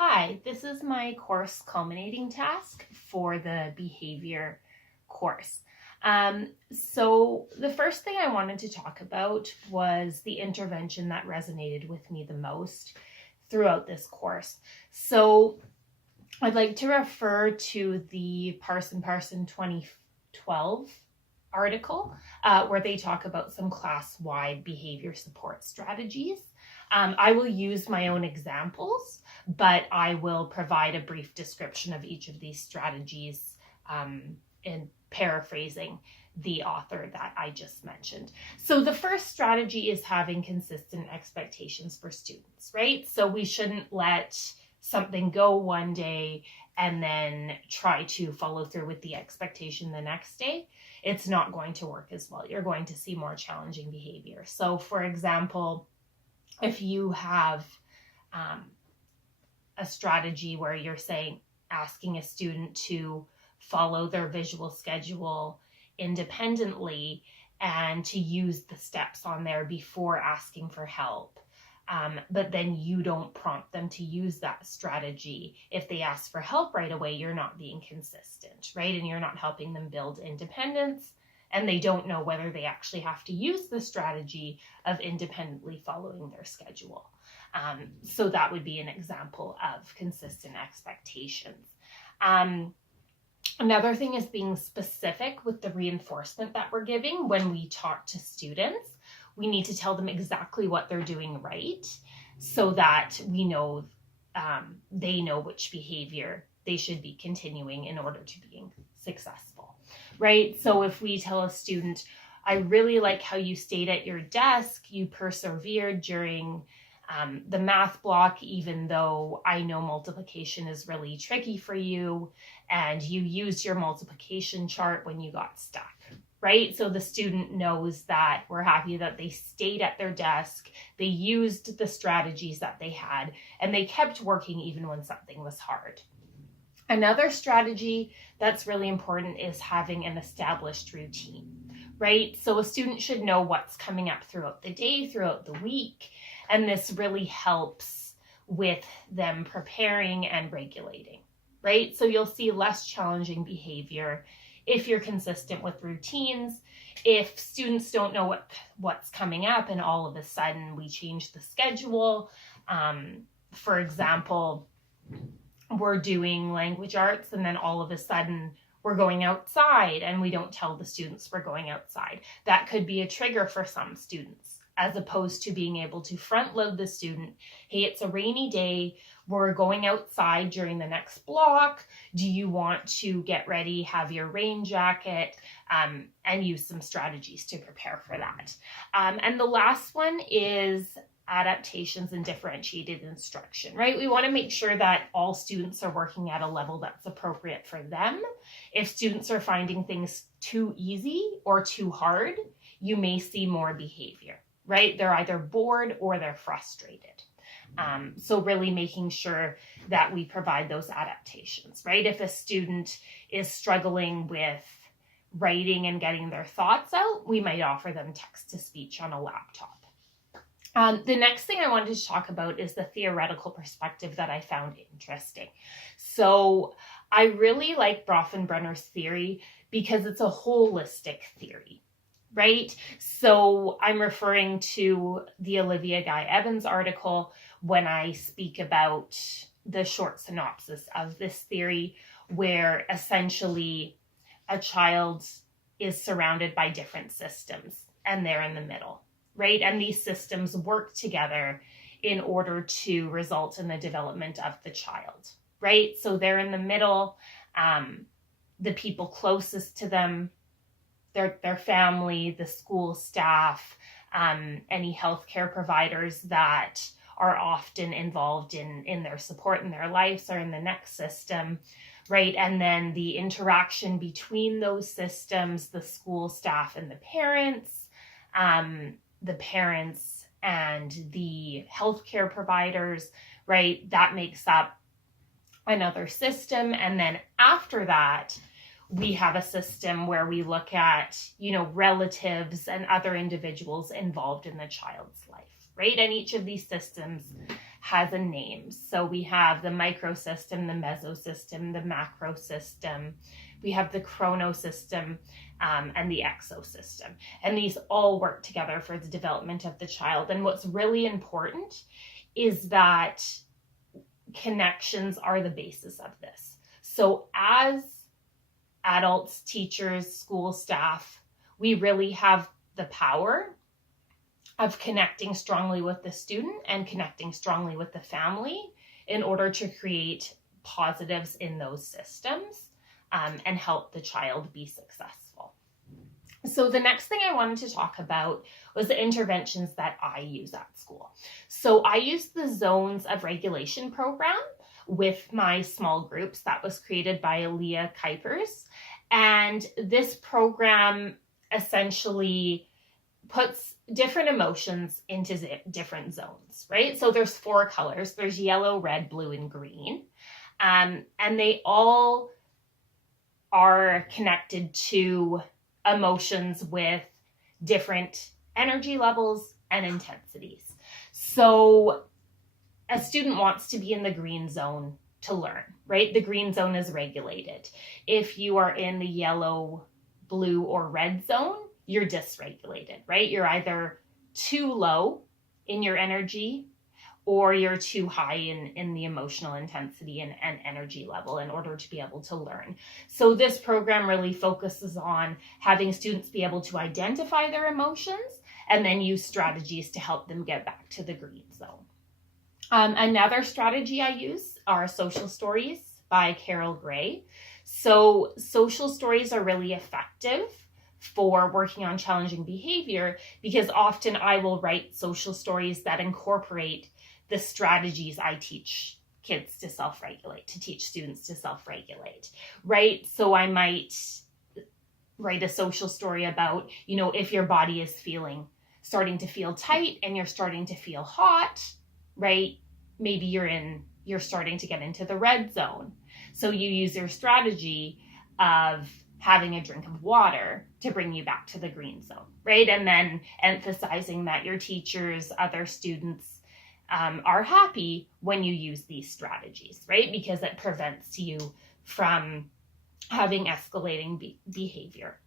Hi, this is my course Culminating Task for the behavior course. So the first thing I wanted to talk about was the intervention that resonated with me the most throughout this course. So I'd like to refer to the Parson 2012 article where they talk about some class-wide behavior support strategies. I will use my own examples, but I will provide a brief description of each of these strategies in paraphrasing the author that I just mentioned. So the first strategy is having consistent expectations for students, right? So we shouldn't let something go one day and then try to follow through with the expectation the next day. It's not going to work as well. You're going to see more challenging behavior. So for example, if you have a strategy where you're asking a student to follow their visual schedule independently and to use the steps on there before asking for help, but then you don't prompt them to use that strategy. If they ask for help right away, you're not being consistent, right? And you're not helping them build independence, and they don't know whether they actually have to use the strategy of independently following their schedule. So that would be an example of consistent expectations. Another thing is being specific with the reinforcement that we're giving when we talk to students. We need to tell them exactly what they're doing right so that we know they know which behavior they should be continuing in order to be successful, right? So if we tell a student, I really like how you stayed at your desk, you persevered during the math block, even though I know multiplication is really tricky for you, and you used your multiplication chart when you got stuck, right? So the student knows that we're happy that they stayed at their desk, they used the strategies that they had, and they kept working even when something was hard. Another strategy that's really important is having an established routine, right? So a student should know what's coming up throughout the day, throughout the week, and this really helps with them preparing and regulating, right? So you'll see less challenging behavior if you're consistent with routines. If students don't know what's coming up and all of a sudden we change the schedule, for example, we're doing language arts and then all of a sudden we're going outside and we don't tell the students we're going outside. That could be a trigger for some students, as opposed to being able to front load the student. Hey, it's a rainy day. We're going outside during the next block. Do you want to get ready, have your rain jacket, and use some strategies to prepare for that? And the last one is adaptations and differentiated instruction, right? We want to make sure that all students are working at a level that's appropriate for them. If students are finding things too easy or too hard, you may see more behavior, right? They're either bored or they're frustrated. So really making sure that we provide those adaptations, right? If a student is struggling with writing and getting their thoughts out, we might offer them text-to-speech on a laptop. The next thing I wanted to talk about is the theoretical perspective that I found interesting. So I really like Bronfenbrenner's theory because it's a holistic theory, right? So I'm referring to the Olivia Guy Evans article when I speak about the short synopsis of this theory, where essentially a child is surrounded by different systems and they're in the middle, right? And these systems work together in order to result in the development of the child, right? So they're in the middle, the people closest to them, their family, the school staff, any healthcare providers that are often involved in their support in their lives are in the next system, right? And then the interaction between those systems, the school staff and the parents and the healthcare providers, right? That makes up another system. And then after that, we have a system where we look at, relatives and other individuals involved in the child's life, right? And each of these systems has a name. So we have the microsystem, the mesosystem, the macrosystem, we have the chronosystem, and the exosystem. And these all work together for the development of the child. And what's really important is that connections are the basis of this. So as adults, teachers, school staff, we really have the power of connecting strongly with the student and connecting strongly with the family in order to create positives in those systems and help the child be successful. So the next thing I wanted to talk about was the interventions that I use at school. So I use the Zones of Regulation program with my small groups that was created by Leah Kuipers. And this program essentially puts different emotions into different zones, right? So there's 4 colors. There's yellow, red, blue, and green. And they all are connected to emotions with different energy levels and intensities. So a student wants to be in the green zone to learn, right? The green zone is regulated. If you are in the yellow, blue, or red zone, you're dysregulated, right? You're either too low in your energy or you're too high in the emotional intensity and energy level in order to be able to learn. So this program really focuses on having students be able to identify their emotions and then use strategies to help them get back to the green zone. Another strategy I use are social stories by Carol Gray. So social stories are really effective for working on challenging behavior because often I will write social stories that incorporate the strategies I teach kids to self-regulate, to teach students to self-regulate, right? So I might write a social story about, if your body is starting to feel tight and you're starting to feel hot, right? Maybe you're starting to get into the red zone. So you use your strategy of having a drink of water to bring you back to the green zone, right? And then emphasizing that your teachers, other students, are happy when you use these strategies, right? Because it prevents you from having escalating behavior.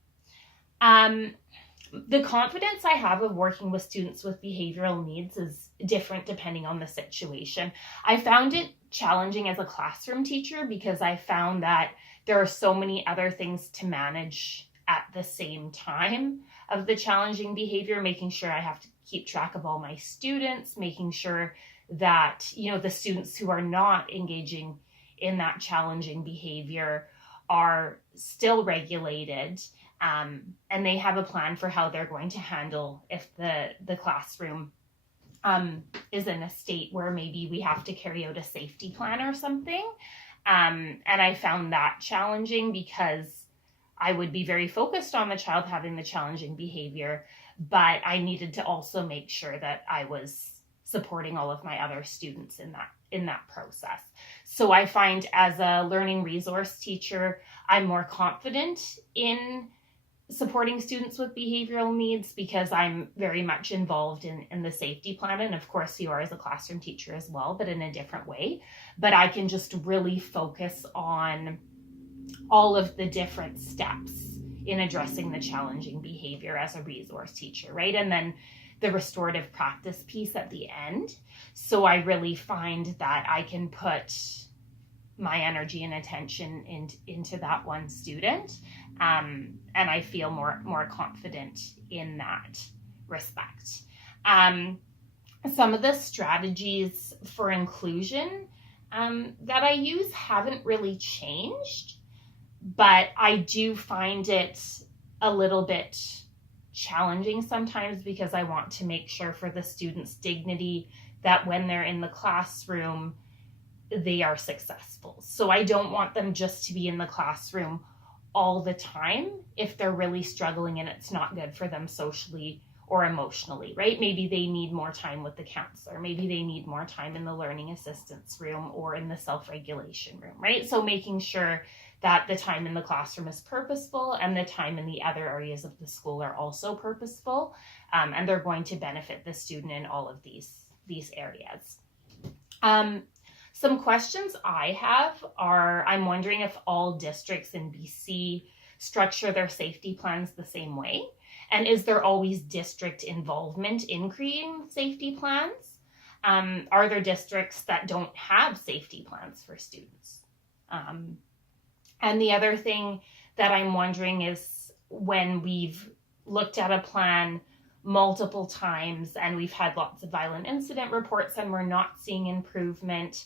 The confidence I have of working with students with behavioral needs is different depending on the situation. I found it challenging as a classroom teacher because I found that there are so many other things to manage at the same time of the challenging behavior, making sure I have to keep track of all my students, making sure that, the students who are not engaging in that challenging behavior are still regulated, and they have a plan for how they're going to handle if the classroom is in a state where maybe we have to carry out a safety plan or something. And I found that challenging because I would be very focused on the child having the challenging behavior, but I needed to also make sure that I was supporting all of my other students in that process. So I find as a learning resource teacher, I'm more confident in supporting students with behavioral needs because I'm very much involved in the safety plan. And of course you are as a classroom teacher as well, but in a different way. But I can just really focus on all of the different steps in addressing the challenging behavior as a resource teacher, right? And then the restorative practice piece at the end. So I really find that I can put my energy and attention into that one student. And I feel more confident in that respect. Some of the strategies for inclusion that I use haven't really changed, but I do find it a little bit challenging sometimes because I want to make sure for the students' dignity that when they're in the classroom, they are successful. So I don't want them just to be in the classroom all the time if they're really struggling and it's not good for them socially or emotionally, right? Maybe they need more time with the counselor. Maybe they need more time in the learning assistance room or in the self-regulation room, right? So making sure that the time in the classroom is purposeful and the time in the other areas of the school are also purposeful, and they're going to benefit the student in all of these areas. Some questions I have are, I'm wondering if all districts in BC structure their safety plans the same way? And is there always district involvement in creating safety plans? Are there districts that don't have safety plans for students? And the other thing that I'm wondering is, when we've looked at a plan multiple times and we've had lots of violent incident reports and we're not seeing improvement,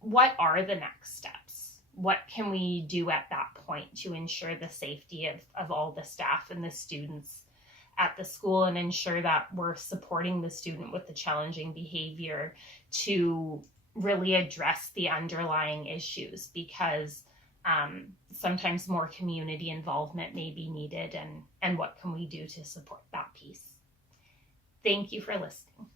what are the next steps? What can we do at that point to ensure the safety of all the staff and the students at the school, and ensure that we're supporting the student with the challenging behavior to really address the underlying issues? Because sometimes more community involvement may be needed, and what can we do to support that piece? Thank you for listening.